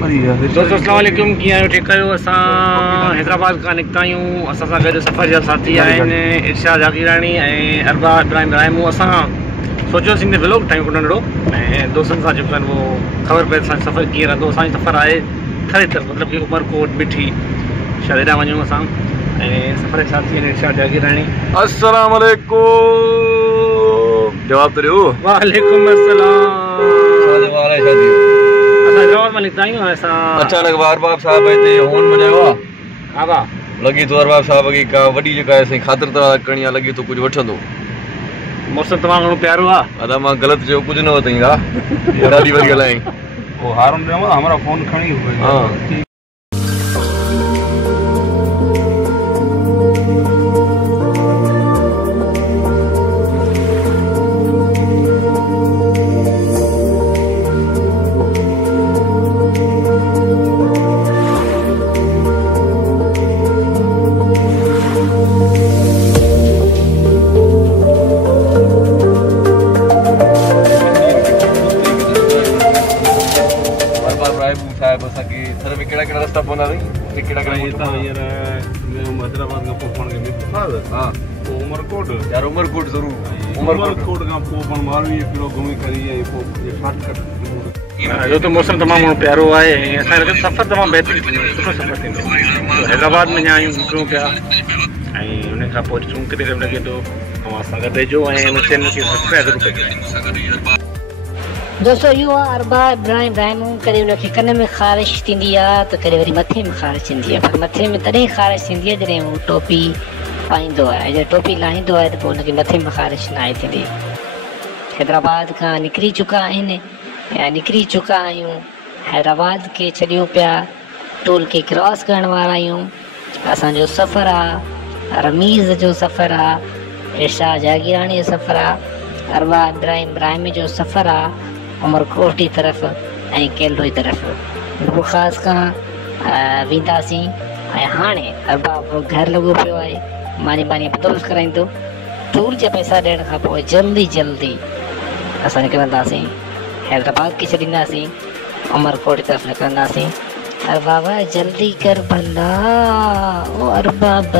दोस्तों अस्सलाम वालेकुम कीअं आहियो ठीकु आहियो असां हैदराबाद खां निकिता आहियूं असां सां गॾु सफ़र जा साथी आहिनि irshad जागीरानी ऐं अरबा इब्राहिम रायमू असां सोचियोसीं हिन व्लॉग ठाहियूं नंढड़ो ऐं दोस्तनि सां जेको आहिनि उहो ख़बर पए असांजो सफ़र कीअं रहंदो असांजो सफ़र आहे थरे तरफ़ मतिलबु की उमरकोट मिठी शायदि हेॾां वञूं असां ऐं सफ़र जे साथी आहिनि irshad जागीरानी। अस्सलाम वालेकुम जवाब तो ॾियो। वालेकुम अस्सलाम। हैदराबाद में निकिता आहियूं असां अचानक अरबाब साहब हिते होन वॼायो आहे। हा वाह लॻे थो अरबाब साहब खे का वॾी जेका आहे साईं ख़ातिर तरा करणी आहे लॻे थो कुझु वठंदो। मौसम तमामु घणो प्यारो आहे। अदा मां ग़लति चयो कुझु न वरितई हा ॾाढी वॾी ॻाल्हि आहे। वो हारून ॾिनो हमारा फोन खणी हाँ रास्ता पवंदा हैदराबाद खां पोइ पाण खे हाँ उमरकोट यार उमरकोट ज़रूर उमरकोट खां पोइ पाण 12 किलो घुमी करे ऐं पोइ शॉर्टकट जो तो मौसम तमामु घणो प्यारो आहे ऐं असांजो सफ़र तमामु बहितरीनु थींदो सुठो सफ़र थींदो। हैदराबाद में अञा आहियूं निकिरूं पिया ऐं उन खां पोइ ॾिसूं किथे टाइम लॻे थो ऐं असां गॾु रहजो ऐं चैनल खे सब्सक्राइब ज़रूरु कजो। दोस्तों इहो आहे अरबा इब्राहिम रायमू। कॾहिं उनखे कन में ख़ारिश थींदी आहे त कॾहिं वरी मथे में ख़ारिश थींदी आहे पर मथे में तॾहिं ख़ारिश थींदी आहे जॾहिं हू टोपी पाईंदो आहे ऐं जॾहिं टोपी लाहींदो आहे त पोइ हुनखे मथे में ख़ारिश न आहे थींदी। हैदराबाद खां निकिरी चुका आहिनि या निकिरी चुका आहियूं हैदराबाद खे छॾियो पिया टोल खे क्रॉस करण वारा आहियूं। असांजो सफ़रु आहे रमीज़ जो सफ़रु आहे irshad जागीरानी जो सफ़रु आहे अरबा इब्राहिम रायम जो सफ़रु आहे उमरकोट जी तरफ़ ऐं केलो जी तरफ़ बुखास खां वेंदासीं ऐं हाणे अरबा घर लॻो पियो आहे मानी बंदोबस्तु कराईंदो। टूर जा पैसा ॾियण खां पोइ जल्दी जल्दी असां निकिरंदासीं हैदराबाद खे छॾींदासीं उमरकोट जी तरफ़ निकिरंदासीं। अरबाब जल्दी कर भला ओ अरबाब।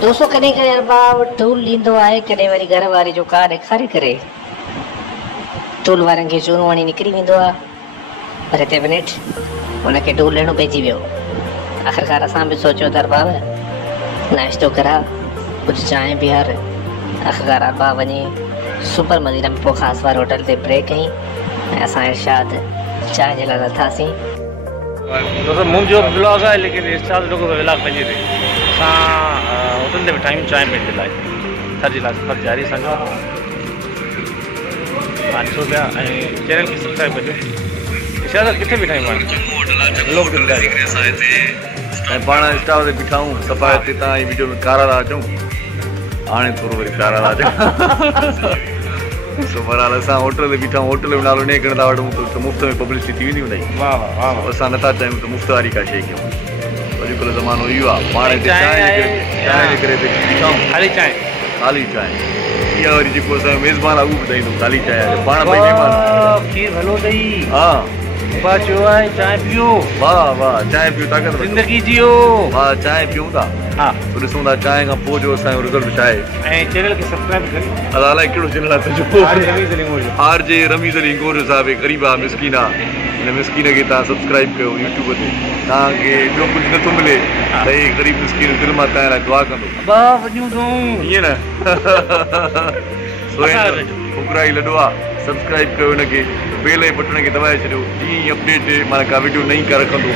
दोस्तों कॾहिं कॾहिं अरबा टूल ॾींदो आहे कॾहिं वरी घर वारे जो कार ॾेखारे करे टूल वारनि खे चूनो हणी निकिरी वेंदो आहे पर हिते मिनट हुनखे टूल ॾियणो पइजी वियो। आख़िरकार असां बि सोचियो त अरबाब नाश्तो करा कुझु चांहि बीहार। आख़िरकार अरबा वञी सुपर मदीना में पोइ ख़ासि वारे होटल ते ब्रेक कई ऐं असां irshad चांहि जे लाइ लथासीं। दोस्तों मुंहिंजो ब्लॉग आहे लेकिन irshad जो व्लॉग पंहिंजे ते असां होटल ते वेठा आहियूं चांहि पीअण जे लाइ थर जे लाइ सफ़र जारी असांजो ॾिसो पिया ऐं चैनल खे सब्सक्राइब कजो। irshad किथे बीठा आहियूं व्लॉग ते ॿुधाइजो ऐं पाण स्टाफ ते बीठा आहियूं सफ़ा हिते तव्हां जी वीडियो में कारा था अचूं हाणे थोरो वरी प्यारा था अचूं सो बहरहाल असां होटल ते बीठा आहियूं होटल जो नालो इन करे था वठूं त मुफ़्त में पब्लिसिटी थी वेंदी हुनजी। वाह वाह वाह असां नथा चाहियूं त मुफ़्त वारी का शइ कयूं। अॼुकल्ह ज़मानो इहो आहे पाण हिते चांहि जे करे बीठा आहियूं खाली चांहि इहा वरी जेको असांजो मेज़बान आहे उहो ॿुधाईंदो ख़ाली चांहि आहे पाण ॿई महिमान खीर भलो अथई हा पापा चयो आहे चांहि पियो। वाह वाह चांहि पियो ताक़त ज़िंदगी जियो। वाह चांहि पियूं था हा तो ॾिसूं था चांहि खां पोइ जो असांजो रिज़ल्ट छा आहे। ऐं चैनल खे सब्सक्राइब कयो। अलाए कहिड़ो चैनल आहे तुंहिंजो आरजे रमीज़ अली गोर साहिब ग़रीब आहे मिसकीन आहे हिन मिसकीन खे तव्हां सब्सक्राइब कयो यूट्यूब ते तव्हांखे ॿियो कुझु नथो मिले त हे ग़रीब मिसकीन दिलि मां तव्हां लाइ दुआ कंदो ईअं न फुकराई लॾो आहे सब्सक्राइब कयो हिनखे बेल जे बटन खे दॿाए छॾियो जीअं अपडेट माना का वीडियो नई का रखंदो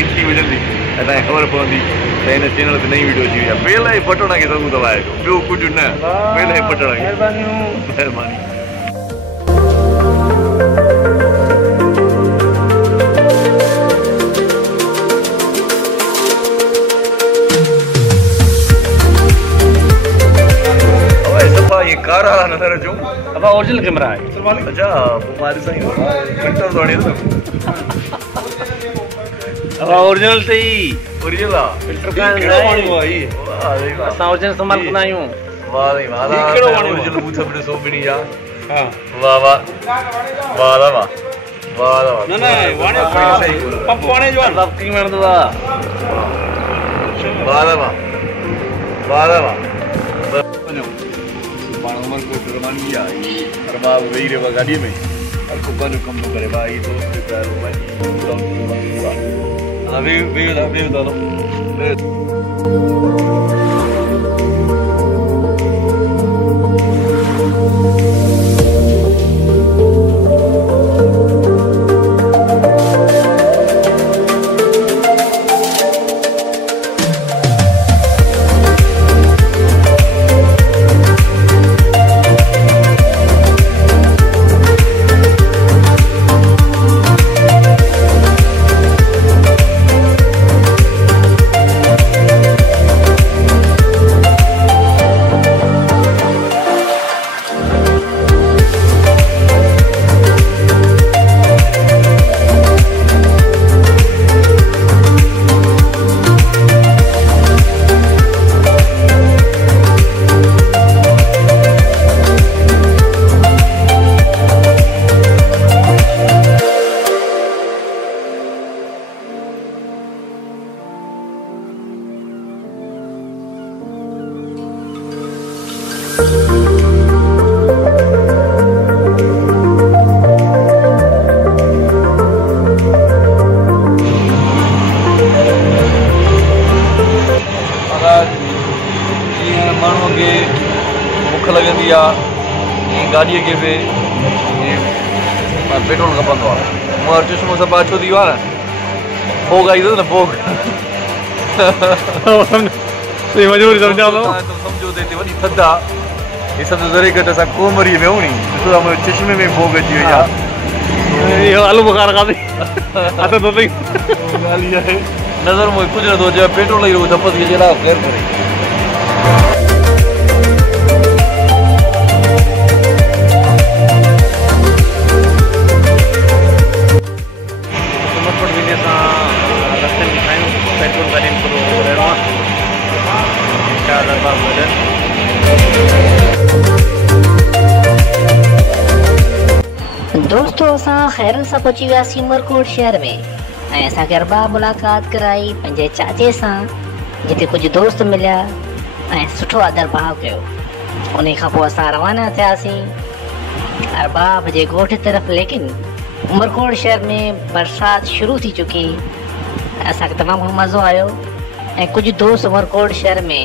एतिरी वजंदी असांखे ख़बर पवंदी त हिन चैनल ते नई वीडियो अची वई आहे। बेल ऐं बटण खे ज़रूरु दॿाइजो, ॿियो कुझु न, बेल ऐं बटण खे। महिरबानी। ये कार वाला नजर अचो अब ओरिजिनल कैमरा है। अच्छा मां ॾिसां फिल्टर तो हणे अब ओरिजिनल से ही ओरिजिनल आ फिल्टर का नहीं वाह असां ओरिजिनल इस्तेमाल कंदा आहियूं। वाह ओरिजिनल मूं सब ॾिसो ॿिनी जा। हां वाह वाह वाह वाह वाह वाह न न वाणे पंप वाणे जो सब की वणंदो आहे। वाह वाह वाह वाह पाण उमरकोट रवानगी आहे। अरबाब वेही रहियो आहे गाॾीअ में, हर को पंहिंजो कमु थो करे। भाई दोस्त माण्हूअ खे बुख लॻंदी आहे, गाॾीअ खे बि पेट्रोल खपंदो आहे। मूं वटि चश्मो सफ़ा अछो थी वियो आहे न, फोग आई अथसि न फोग। मजबूरी सम्झां थो। सम्झो त हिते वॾी थधि आहे, हे सभु ज़रे घटि असां कोमरी में नी, ॾिसो था मुंहिंजे चश्मे में फोग अची वई आहे। इहो आलू बुखार खाधी हथ धोतई। ॻाल्हि इहा आहे, नज़र मूंखे कुझु नथो अचे, पेट्रोल ई धपस खे जहिड़ा ख़ैर करे। दोस्तों असां ख़ैरन सां पहुची वियासीं उमरकोट शहर में ऐं असांखे अरबाब मुलाक़ात कराई पंहिंजे चाचे सां, जिते कुझु दोस्त मिलिया ऐं सुठो आदर भाव कयो। उन खां पोइ असां रवाना थियासीं अरबाब जे ॻोठ तरफ़। लेकिन उमरकोट शहर में बरसाति शुरू थी चुकी, असांखे तमामु घणो मज़ो आयो ऐं कुझु दोस्त उमरकोट शहर में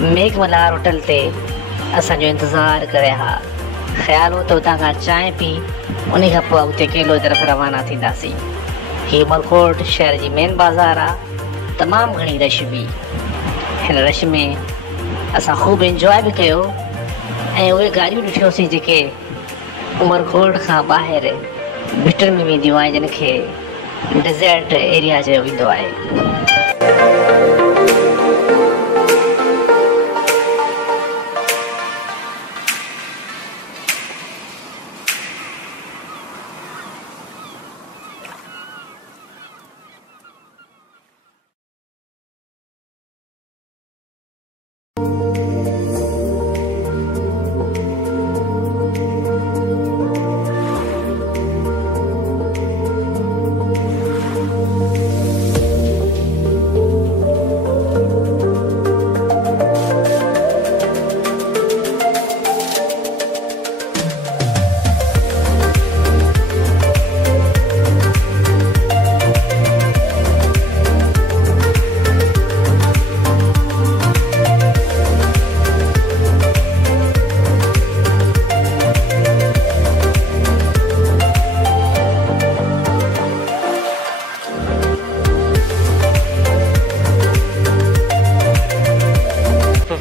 मेघमल्हार होटल ते असांजो इंतज़ारु करे हा। ख़्यालु हो त हुतां खां चांहि पी उन खां पोइ उते केलो तरफ़ रवाना थींदासीं। हीअ उमरकोट शहर जी मेन बाज़ार आहे, तमामु घणी रश बि। हिन रश में असां ख़ूब इंजॉय बि कयो ऐं उहे गाॾियूं ॾिठियोसीं जेके उमरकोट खां ॿाहिरि बिटर में वेंदियूं आहिनि, जिन खे डेज़र्ट एरिया चयो वेंदो आहे।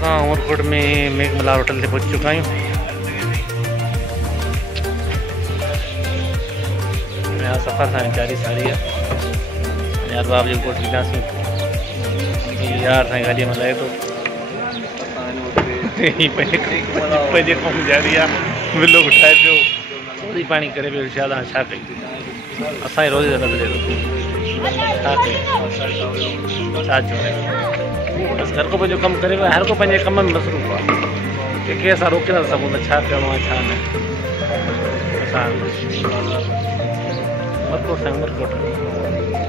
असां उमरकोट में मेघमल्हार होटल ते पहुची चुका आहियूं। नया सफ़र सां जारी सारी आहे। यार बाप जो कोट ॾींदासीं यार साईं गाॾीअ में लहे थो। पंहिंजे कमु जारी आहे। विलो उठाए पियो चोरी पाणी करे पियो। इर्शाद हाणे छा कयूं? असांजी रोज़ी त बदिले थो। छा कयूं? छा चऊं? बसि हर को पंहिंजो कमु करे पियो। हर को पंहिंजे कम में मसरूफ़ आहे। कंहिंखे असां रोके नथा सघूं त छा करिणो आहे छा न। असां उमरकोट सां उमरकोट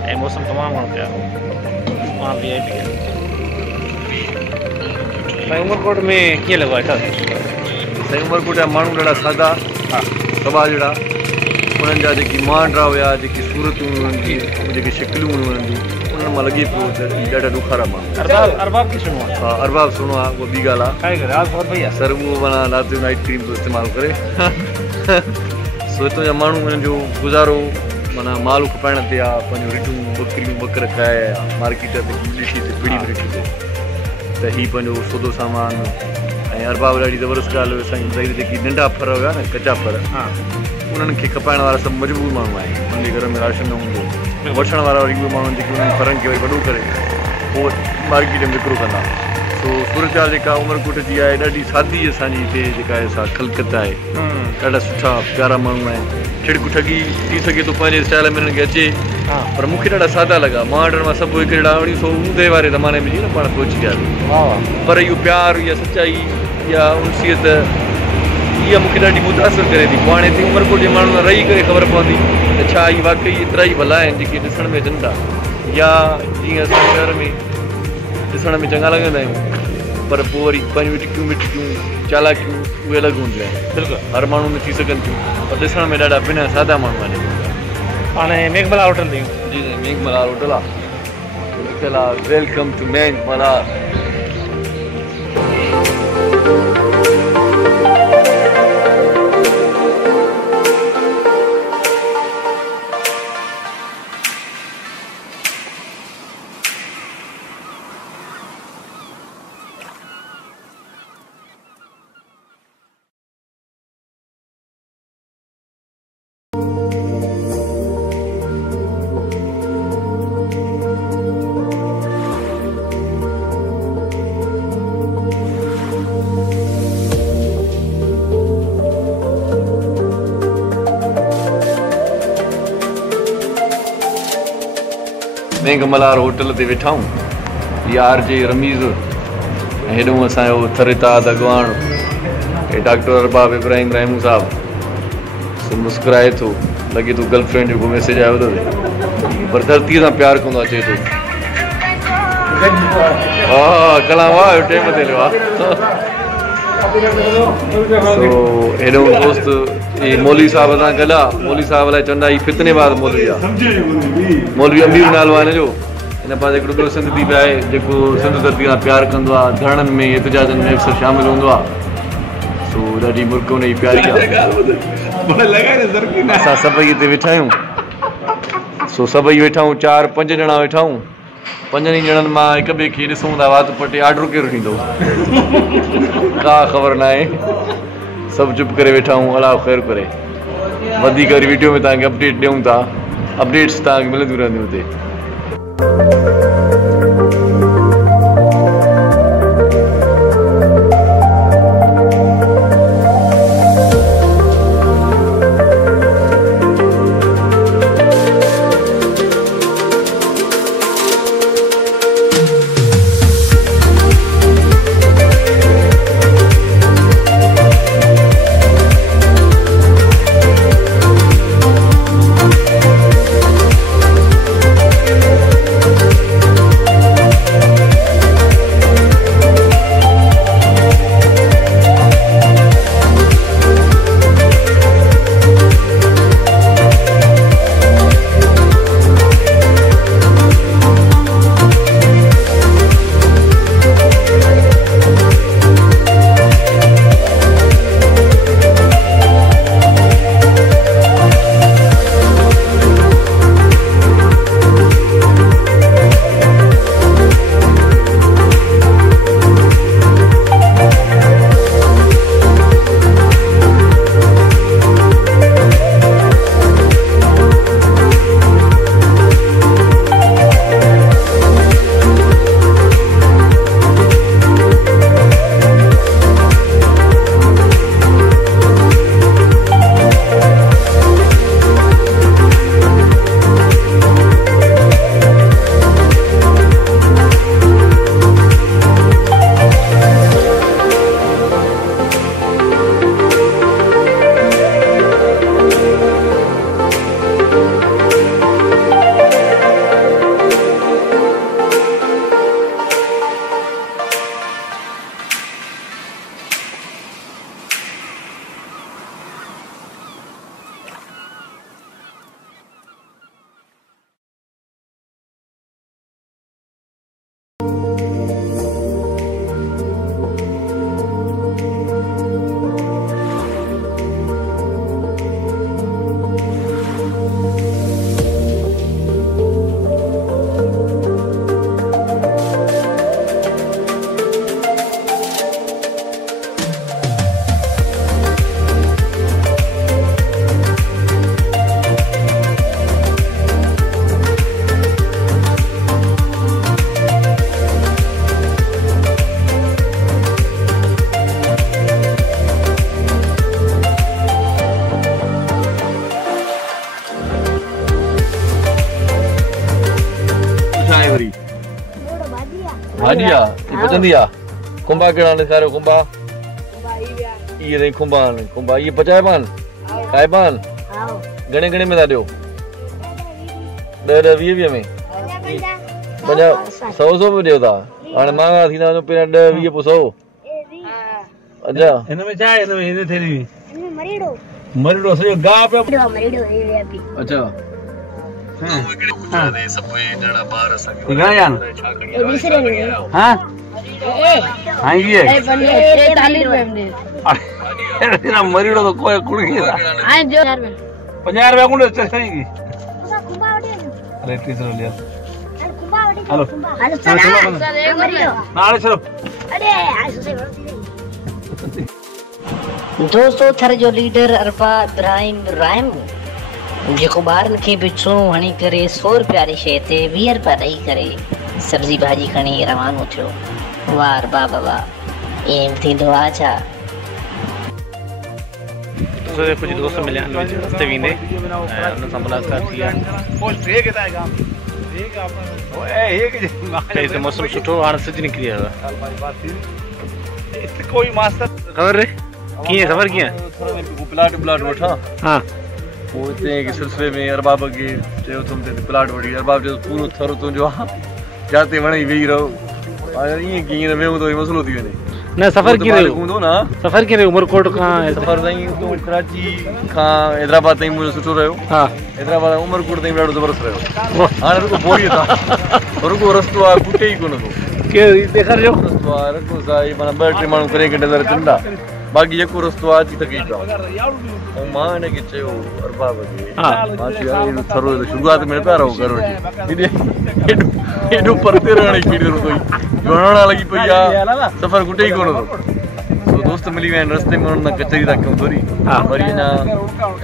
ऐं मौसम तमामु घणो पिया मां बि आहे। साईं उमरकोट में कीअं लॻो आहे? साईं उमरकोट जा माण्हू ॾाढा सादा सभा जहिड़ा। उन्हनि जा जेकी मांडरा हुया, जेकी सूरतूं उन्हनि जी, जेकी शिकिलियूं हुयूं उन्हनि जी, उन्हनि मां लॻे पियो त ॾाढा ॾुखारा माण्हू। अरबाब कीअं सुणो आहे? हा, अरबाब सुणो आहे, उहा ॿी ॻाल्हि आहे। सर उहो माना राति जो नाइट क्रीम जो इस्तेमालु करे सो हितां जा माण्हू उन्हनि जो गुज़ारो माना माल खपाइण ते आहे। पंहिंजो रिढूं बकरियूं बकर खाए मार्केट ते ॾिठी ते पीड़ी में ॾिठी त हीउ पंहिंजो सौदो सामान। ऐं अरबाब ॾाढी ज़बरदस्त ॻाल्हि हुई। साईं जेकी नंढा फर हुया न, कचा फर, उन्हनि खे खपाइण वारा सभु मजबूर माण्हू आहिनि। उन्हनि जे घर में राशन न हूंदो। वठण वारा वरी उहे माण्हू जेके उन्हनि फरनि खे वरी वॾो करे पोइ मार्केट में विकिरो कंदा। सो सूरत जेका उमरकोट जी आहे ॾाढी सादी असांजी हिते जेका आहे सा ख़लकत आहे। ॾाढा सुठा प्यारा माण्हू आहिनि। छिड़क ठगी थी सघे थो पंहिंजे स्टाइल में हिननि खे अचे, पर मूंखे ॾाढा सादा लॻा। मां वटि मां सभु हिकु 1900 वारे ज़माने में जीअं न पाण पहुची विया। पर इहो प्यारु, इहा सचाई, इहा उनसियत, इहा मूंखे ॾाढी मुतासिर करे थी। पोइ हाणे हिते उमरकोट जे माण्हू रही करे ख़बर पवंदी त छा ई वाक़ई एतिरा ई भला आहिनि जेके ॾिसण में अचनि था, या जीअं असां शहर में ॾिसण में चङा लॻंदा आहियूं पर पोइ वरी पंहिंजियूं टिकियूं मिटिकियूं चालाकियूं उहे अलॻि हूंदियूं आहिनि। बिल्कुलु हर माण्हू में थी सघनि थियूं, पर ॾिसण में ॾाढा बिना सादा माण्हू आहिनि। हाणे मेघमल्हार होटल ते जी मेघमल्हार होटल आहे। Welcome to Meghmalhar. Meghmalhar hotel ते वेठा आहियूं। यार जे रमीज़ ऐं हेॾो असांजो थरिताद अॻवान हे डॉक्टर अरबाब इब्राहिम रहमू साहिबु सो मुस्कुराए थो। लॻे थो गर्लफ्रेंड जो को मैसेज आयो अथव, पर धरतीअ सां प्यारु कंदो अचे थो। हा कलाम वाह टाइम ते हलियो आहे। हेॾो दोस्त मौलवी साहिब सां गॾु आहे। मौलवी साहिब लाइ चवंदा हीउ फितनेबाज़ मौलवी आहे। मौलवी अमीर नालो आहे हिन जो। हिन पासे हिकिड़ो ॿियो सिंध बि आहे जेको सिंध धरती सां प्यारु कंदो आहे, धरणनि में एतिजाजनि में अक्सर शामिलु हूंदो आहे। सो ॾाढी मुल्क हुन जी प्यारी आहे। असां सभई हिते वेठा आहियूं। सो सभई वेठा आहियूं, 4-5 ॼणा वेठा आहियूं। 5 ॼणनि मां हिक ॿिए खे ॾिसूं था वात पटे ऑर्डर केरु ॾींदो का ख़बर न आहे। सभु चुप करे वेठा आहियूं। अलाह ख़ैरु करे। वधीक वरी वीडियो में तव्हांखे अपडेट ॾियूं था। अपडेट्स तव्हांखे मिलंदियूं रहंदियूं हुते। भाॼी आहे पचंदी आहे खुंबा कहिड़ा ॾेखारियो खुंबा इहे अथई खुंबा खुंबा इहे पचाइबा आहिनि खाइबा आहिनि घणे घणे में था ॾियो 10 20 में 50 100 में ॾियो था हाणे महांगा थींदा वञो पहिरियां 10 20 पोइ 100 अच्छा हिन में छा आहे हिन में हिन थैली में मरिड़ो सॼो गाह पियो अच्छा घणा आहिनि हा हाँ ये मरीड़ो तो कोई कुड़ी की 50 रुपया कुंडे चल जाएगी अरे 30 रुपया हेलो नाले चलो दोस्तों थर जो लीडर अरबा इब्राहिम राइम जेको ॿारनि खे बिछो हणी करे 100 रुपया वारी शइ ते 20 रुपया ॾेई करे सब्जी भाॼी खणी रवानो थियो वाह अरबा बाबा एम थींदो आहे छा कुछ दोस्त मिले रस्ते वेंदे उन सां मुलाक़ात थी आहे मौसम सुठो हाणे सिज निकिरी वियो आहे कोई मास्टर ख़बर कीअं सफ़र कीअं प्लाट वठां हाँ वो इतने के सिलसिले में अरबाब के चयो तुम ते प्लाट वठी अरबाब जो पूरो थर तुंहिंजो आहे जाते वणे वेही रहो ईअं कीअं वेहूं तो मसलो थी वञे न सफ़र कीअं रहियो हूंदो न सफ़र कीअं रहियो उमरकोट खां सफ़र ताईं कराची खां हैदराबाद ताईं मुंहिंजो सुठो रहियो हा हैदराबाद उमरकोट ताईं ॾाढो ज़बरदस्त रहियो हाणे रुगो बोरी था रुगो रस्तो आहे पुटे ई कोन थो ॾेखारिजो रस्तो आहे रुगो सा माना 2-3 माण्हू करे के नज़र अचनि था बाक़ी जेको रस्तो आहे अची थकी पियो ऐं मां हिनखे चयो अरबाब खे मां चयो यार थरो शुरूआत में न पिया रहो घर वटि हेॾो परते रहण जी पीड़ी कोई वणण लॻी पई आहे सफ़र कुटे ई कोन थो सो दोस्त मिली विया आहिनि रस्ते में हुननि कचहरी था कयूं थोरी वरी अञा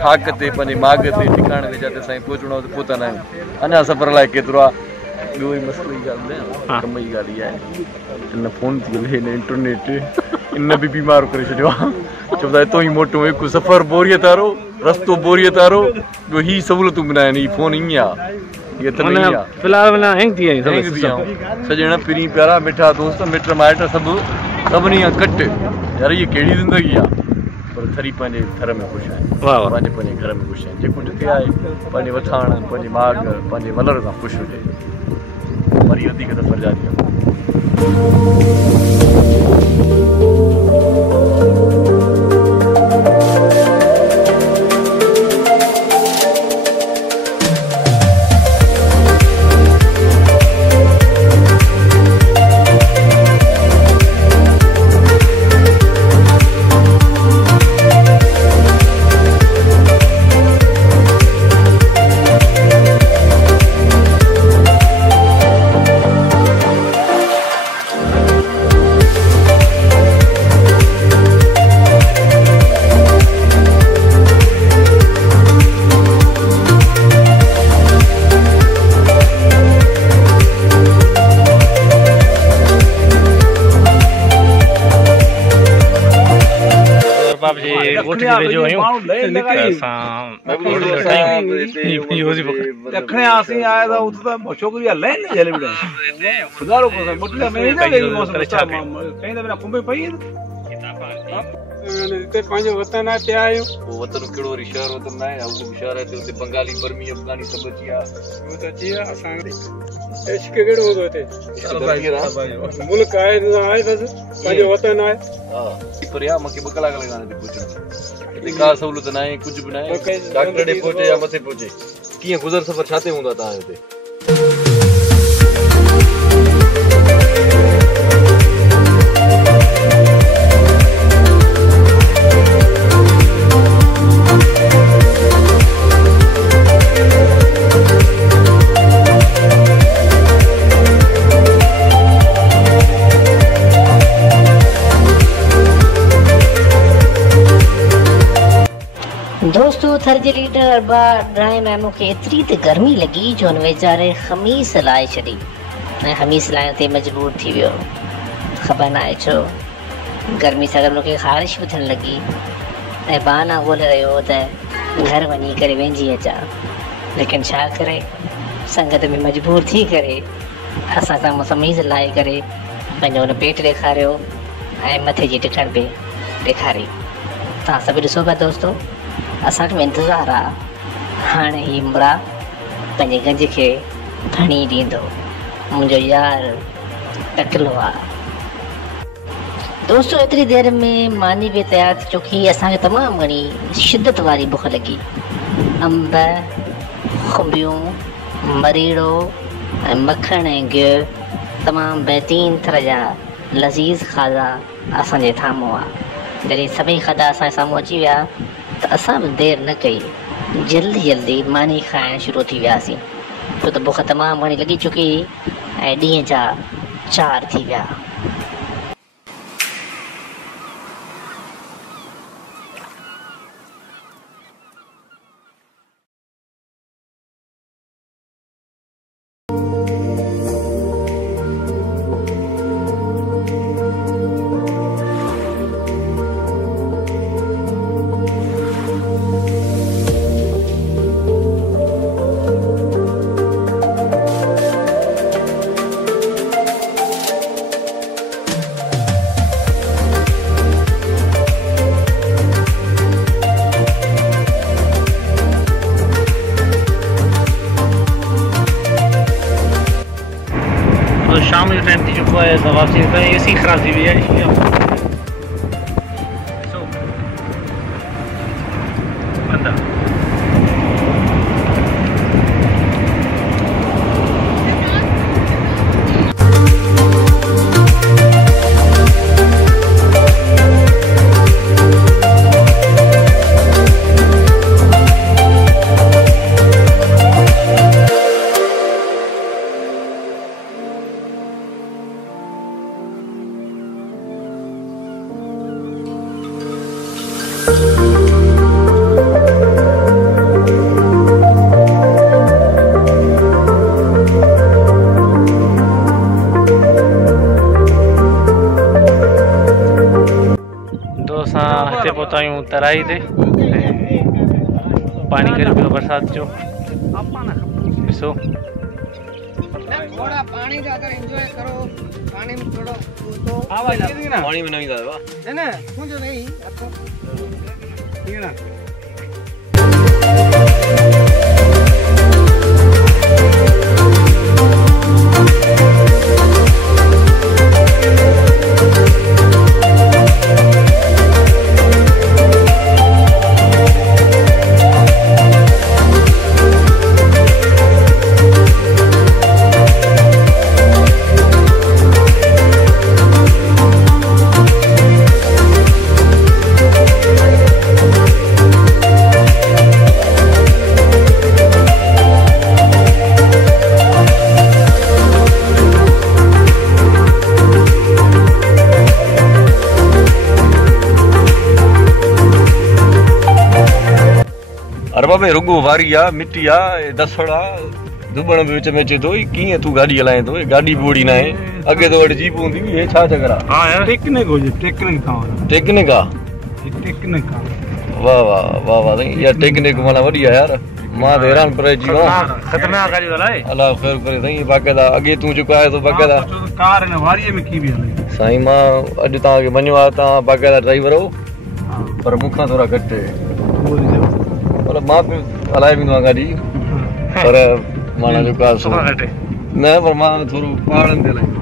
खाक ते पंहिंजे माग ते ठिकाणे ते जिते असांखे पहुचणो आहे पहुता न आहियूं अञा सफ़र लाइ केतिरो आहे ॿियो ई मसइलो जी ॻाल्हि ॿुधायां कम जी ॻाल्हि इहा आहे हिन फोन थी हले हिन इंटरनेट इन बि बीमार करे छॾियो आहे चवंदा हितां ई मोटो हिकु सफ़र बोरियत वारो रस्तो बोरियत वारो ॿियो हीअ सहूलियतूं बि न आहिनि हीअ फोन ईअं आहे इहा त फ़िलहाल हैंग थी सॼणा पहिरीं प्यारा मिठा दोस्त मिट माइट सभु सभिनी खां कट यार इहा कहिड़ी ज़िंदगी आहे पर थरी पंहिंजे घर में ख़ुशि आहिनि पंहिंजे घर में ख़ुशि आहिनि जेको जिते आहे पंहिंजे वठाण पंहिंजे माग पंहिंजे वलर सां ख़ुशि हुजे वरी वधीक त फर्ज़ादी आहे छोकिरी पंहिंजो वतन आहे पिया आहियूं वतन कहिड़ो वरी शहर वतन न आहे शहर आहे हुते बंगाली बर्मी अफगानी सभु अची विया कहिड़ो हूंदो हिते मुल्क आहे पंहिंजो वतन आहे पर यार मूंखे 2 कलाक लॻा हिते पहुचण हिते का सहूलियत न आहे कुझु बि न आहे डॉक्टर ॾे पहुचे या मथे पहुचे कीअं गुज़र सफ़र छा ते हूंदो आहे तव्हां हिते दोस्तों थर जे लीडर अरबा इब्राहिम मूंखे एतिरी त गर्मी लॻी जो हुन वीचारे ख़मीस लाहे छॾी ऐं ख़मीस लाहिण ते मजबूर थी वियो ख़बर न आहे छो गर्मी सां गॾु मूंखे ख़ारिश बि थियणु लॻी ऐं बहाना ॻोल्हे रहियो त घर वञी करे वेंझी अचां लेकिन छा करे संगत में मजबूर थी करे असां सां ख़मीस लाहे करे पंहिंजो हुन पेट ॾेखारियो ऐं मथे जी टिठण बि ॾेखारी। तव्हां सभु ॾिसो पिया दोस्तो, असांखे बि इंतज़ारु आहे हाणे ही मुरा पंहिंजे गंज खे खणी ॾींदो। मुंहिंजो यार टकलो आहे दोस्तो। एतिरी देरि में मानी बि तयारु थी चुकी। असांखे तमामु घणी शिदत वारी बुख लॻी। अंब, खुंबियूं, मरीड़ो ऐं मखण ऐं गिहु तमामु बहितरीन तरह जा लज़ीज़ खाधा असांजे साम्हूं आहे। जॾहिं सभई खाधा असांजे साम्हूं अची विया त असां बि देरि न कई, जल्दी जल्दी मानी खाइणु शुरू थी वियासीं, छो त बुख तमामु घणी लॻी चुकी ऐं ॾींहं जा 4 थी विया। शाम जो टाइम थी चुको है, सब वापसी करें। एसी ख़राब थी हुई है। बंदा हिते पहुता आहियूं तराई ते। पानी करे पियो बरसात जो, ॾिसो। थोड़ा पानी का अगर एंजॉय करो, पानी में थोड़ा तो पानी में नहीं जाएगा ना मुझे नहीं आपको ठीक है ना। अरबा में रुगो वारी आ, मिट्टी आ, दसड़ आ, दुबण में विच में अचे थो। कीअं तूं गाॾी हलाए थो? गाॾी बि ओड़ी न आहे। अॻे तो वटि जीप हूंदी हुई, हे छा चकर आहे? हाँ यार, टेक्निक हो जी, टेक्निक था। टेक्निक आ? टेक्निक आ। वाह वाह वाह वाह, इहा टेक्निक माना वॾी आहे यार। मां त हैरान करे जी वञा। खतरनाक गाड़ी हलाए। अलाह ख़ैर करे साईं। बाक़ाइदा अॻे तूं जेको आहे तो बाक़ाइदा कार हिन वारीअ में की बि हले साईं। मां अॼु तव्हांखे मञियो आहे, तव्हां बाक़ाइदा ड्राइवर हो, पर मूंखां थोरा घटि। मतलब मां बि हलाए वेंदो आहियां गाॾी, पर माना जेको आहे न, पर मां थोरो पहाड़नि ते हलाईंदो।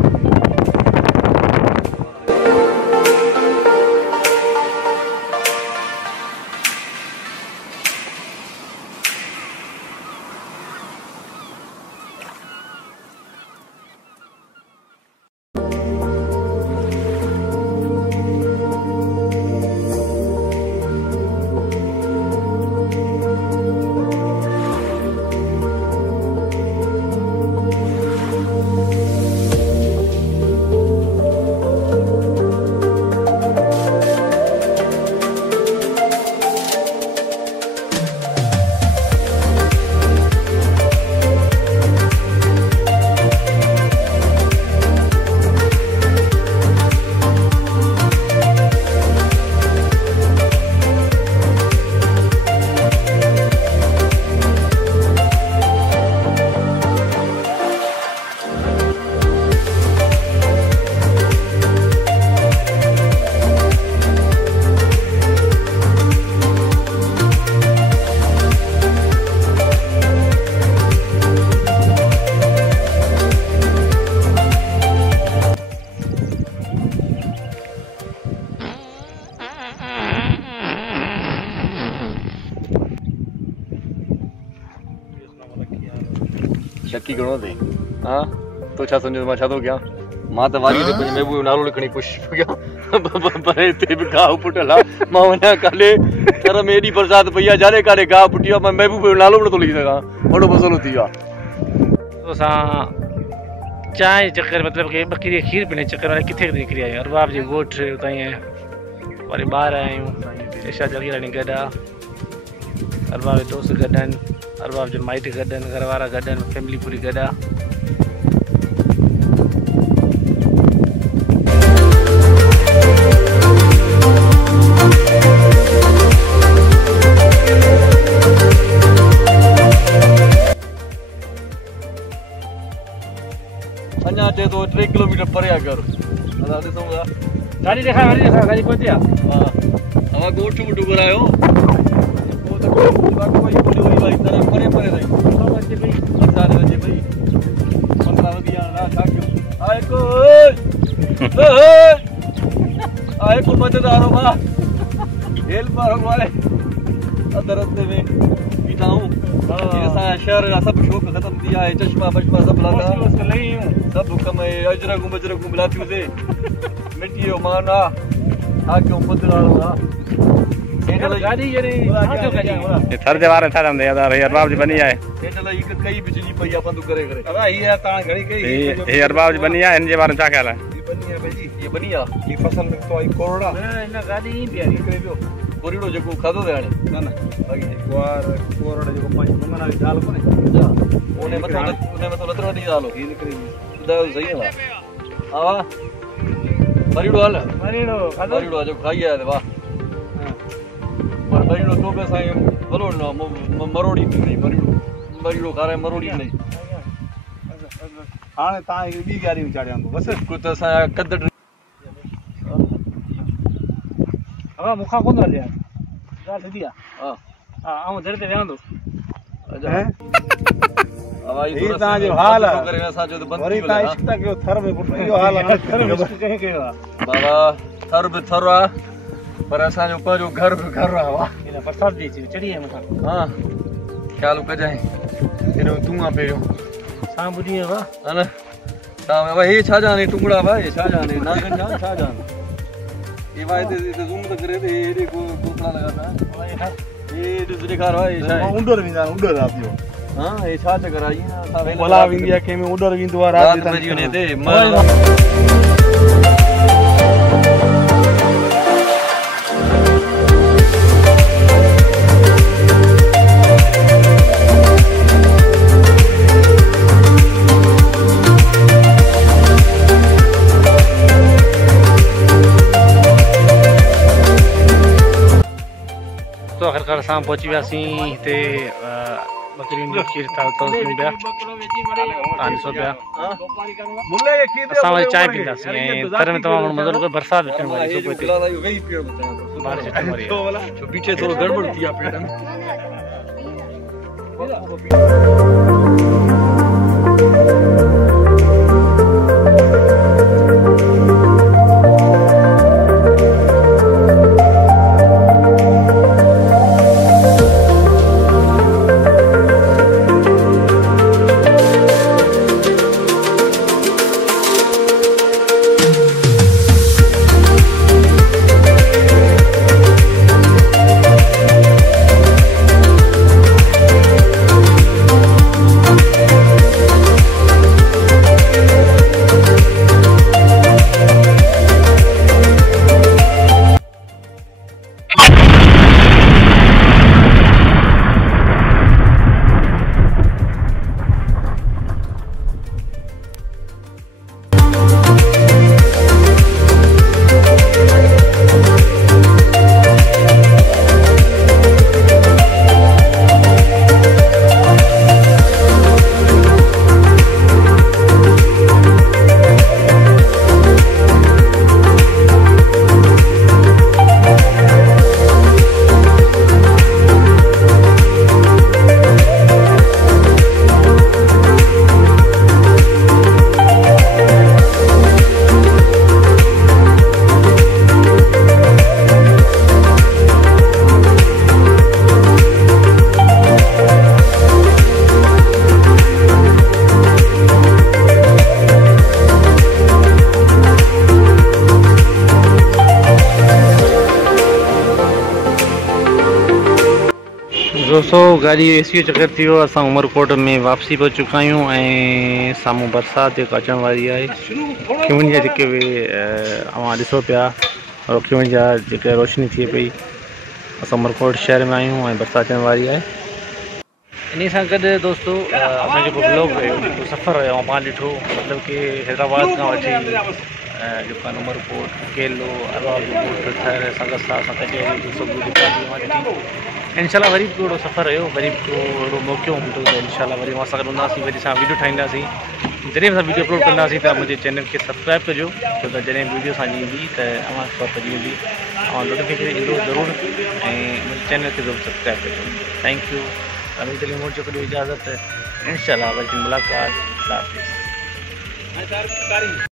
शकी घणो अथई हाँ तो छा सम्झो मां छा थो कयां मां त वारी ते पंहिंजे महबूब जो नालो लिखण जी कोशिशि पियो कयां पर हिते बि गाहु पुटियल आहे मां वञा काॾे घर में एॾी बरसाति पई आहे जाॾे काॾे गाहु पुटी आहे मां महबूब जो नालो बि नथो लिखी सघां वॾो मसइलो थी वियो आहे असां चांहि चकर मतिलबु कि बकरी खीर पीअण चकर वारे किथे निकिरी आहियूं अरबाब जी ॻोठ उतां वरी ॿार आहियूं इर्शाद जगीरानी गॾु आहे अरबाब जो दोस्त गॾु आहिनि अरबाब जो माइट गॾु आहिनि घर वारा गॾु आहिनि फैमिली पूरी गॾु आहे अञा चए थो 3 किलोमीटर परे आहे घर असां ॾिसूं था गाड़ी ॾेखार गाड़ी पहुती आहे हा तव्हां ॻोठ वोठ घुरायो पोइ त कोई परे परे रही अचे पई बरसाति अचे पई 15 वधी हाणे छा कयूं आहे को मददगारो मां हेल्प वारे अध रस्ते में बीठा हूं असां शहर जा सभु शौक़ ख़तम थी विया आहे चश्मा बशमा सभु लाथा सभु कम अजरगूं बजरगूं लाथियूंसीं मिटीअ जो मान आहे छा कयूं मददगारो आहे थर जे वारे छा चवंदे अरबाब जी बनी आहे हिकु कई बि विझी पई आहे बंदि करे करे हे अरबाब जी बनी आहे हिन जे बारे में छा ख़्यालु आहे ये बनी आहे फसल में तो आई कोरड़ा हिन गाॾी ईंदी आहे निकिरे पियो कोरीड़ो जेको खाधो ते हाणे न न कोरड़ जेको पंहिंजी मंगन वारी दाल कोन्हे उन मथां लतड़ ॾी दाल ही निकिरी ॿुधायो सही आहे हा मरीड़ो हल मरीड़ो जेको खाई आया वाह पर मरीड़ो तो पे साईं भलो न मरोड़ी निकिरी मरीड़ो खाराए मरोड़ी नहीं हाणे तव्हां ॿी गाड़ी में चाढ़िया बसि कुझु त असांजा कद हा मूंखां कोन हलिया ॻाल्हि सिधी आहे हा हा ऐं दर ते विहंदो तव्हांजो हाल करे असांजो त वरी बंदि तव्हां इश्क था कयो थर में पुट इहो हाल आहे थर में इश्क कंहिं कयो आहे बाबा थर बि थर आहे पर असांजो पंहिंजो घर बि घर आहे वाह हिन बरसाति बि अची चढ़ी आहे मथां हा ख़्यालु कजांइ हेॾो तूं आहे पहिरियों सां ॿुधी वाह है न तव्हां भाई हे छा जाने टुकड़ा भाई छा जाने नागन जान छा जान ये भाई ते ज़ूम तो करे थे ये को कोतरा लगाता ये दूसरे कार भाई छा उंडर विंदा उंडर आपियो हां ये छा चकर आई ना सा वेला भला विंदिया के में उंडर विंदो आ रात में जी ने ते तो आख़िरकार असां पहुची वियासीं हिते बकरियुनि जो खीर था पिया तव्हां ॾिसो पिया असां वरी चांहि पीतासीं ऐं घर में तमामु घणो मज़ो लॻो बरसाति अचण वारी बारिश अचण वारी आहे पीछे थोरो गड़बड़ थी आहे पेट में दोस्तों गाड़ी एसी चक्कर थियो असां उमरकोट में वापसी पहुची चुका आहियूं ऐं साम्हूं बरसाति जेका अचण वारी आहे खिवनि जा जेके अवां ॾिसो पिया खिवनि जा जेके रोशनी थिए पई असां उमरकोट शहर में आहियूं ऐं बरसाति अचण वारी आहे इन सां गॾु दोस्तों असां जेको ब्लॉग हुयो जेको सफ़र हुयो पाण ॾिठो मतिलबु कि हैदराबाद खां वठी जेको आहे उमरकोट केलो अरबाब थर संगसा असां कचहरी सभु ॾिठी इनशाला वरी बि थोरो सफ़र हुयो वरी बि थोरो मौक़ो हूंदो त इनशाला वरी असां गॾु हूंदासीं वरी असां वीडियो ठाहींदासीं जॾहिं असां वीडियो अपलोड कंदासीं त मुंहिंजे चैनल खे सब्सक्राइब कजो छो त जॾहिं वीडियो असांजी ईंदी त अवां ख़बर पइजी वेंदी ऐं नोटिफिकेशन ईंदो ज़रूरु ऐं मुंहिंजे चैनल खे ज़रूरु सब्सक्राइब कजो थैंक यू अभी चलिए मुझे को इजाज़त है इंशाल्लाह वरी मुलाकात।